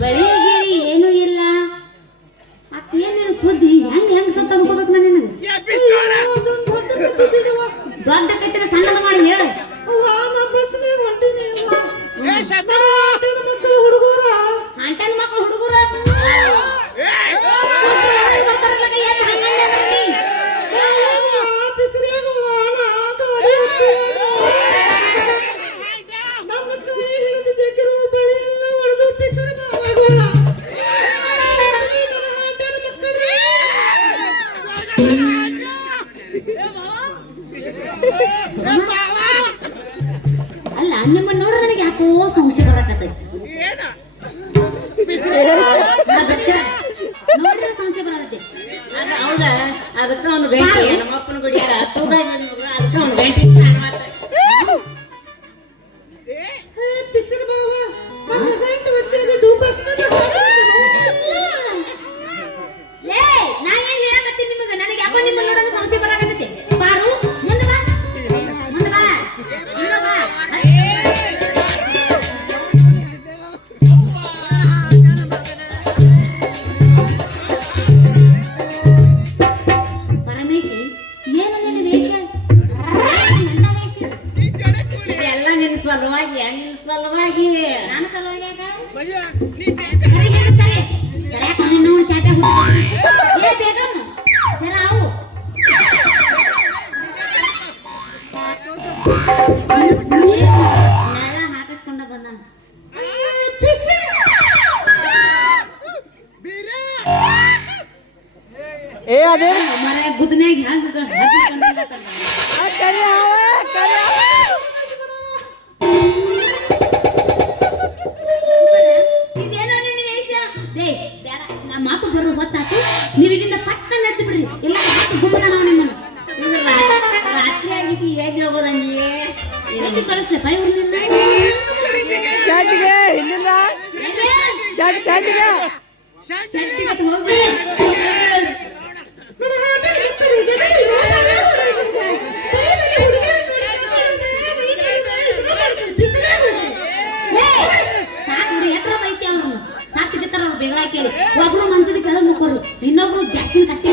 Ready? ನಿಮ್ಮ ನೋಡ್ರ ನನಗೆ ಯಾಕೋ ಸಂಶಯ ಬರಕತ್ತೈತಿ. ನೋಡ್ರೆ ಸಂಶಯ ಬರಕತ್ತೈತಿ. ಅದ ಹೌದ? ಅದಕ್ಕ ಒಂದು ಗಂಟೆ ನಮ್ಮಪ್ಪನ ಗುಡಿಯಾರ. ಹತ್ತುದಾಗ ಅದಕ್ಕ ಒಂದು ಗಂಟೆ. ಸಲುವಾಗಿ ನಿನ್ನ ಸಲುವಾಗಿ ನಾನು ಸಲುವಾಗಿ ಯಾಕ? ಸರಿ ಹೇಳು ಸರಿ. ಸರಿ ಯಾಕೋ ನಿನ್ನ ಒಂದು ಚಾಪೆ ಹುಡುಕ್ತೀನಿ. ಏ ಬೇಗಮ್, ಜರ ಅವು. ನೆರಳ ಹಾಕಿಸ್ಕೊಂಡ ಬಂದಾನ. ಏ ಅದೇ ಮರ ಗುದ್ನ್ಯಾಗ ಹ್ಯಾಂಗ್ ಗ- ಇದೇನೋ ನಿನ್ನ ವೇಷ? ಲೇ, ಬೇಡ, ನಮ್ಮ ಮಾತು ಬರೋ ಗೊತ್ತಾತು. ನೀವು ಇಲ್ಲಿಂದ ಪಟ್ಟ ನಡೆದು ಬಿಡ್ರಿ. ಎಲ್ಲ ಹಾಕಿ ಗುಮ್ಮನ ನಾವು ನಿಮ್ಮನ್ನು. ರಾತ್ರಿ ಆಗಿದ್ದು ಹೇಗೆ ಹೋಗೋದಂಗಿ ಎಲ್ಲಿ ಕಳಿಸ್ದೆ? ಬೈ ಊರ್ನಿಂದ? ಶಾಟಿಗೆ ಹೋಗ್ಬಿಡಿ. ತೆಗಿತಾರ ಅವ್ರು ಬೆಗಳ ಕೇಳಿ ಒಬ್ರು ಮಂಚದ ಕೆಳಗೆ ಮುಕ್ಕೋರು ಇನ್ನೊಬ್ರು ಜಾಸ್ತಿ ಕಟ್ಟಿ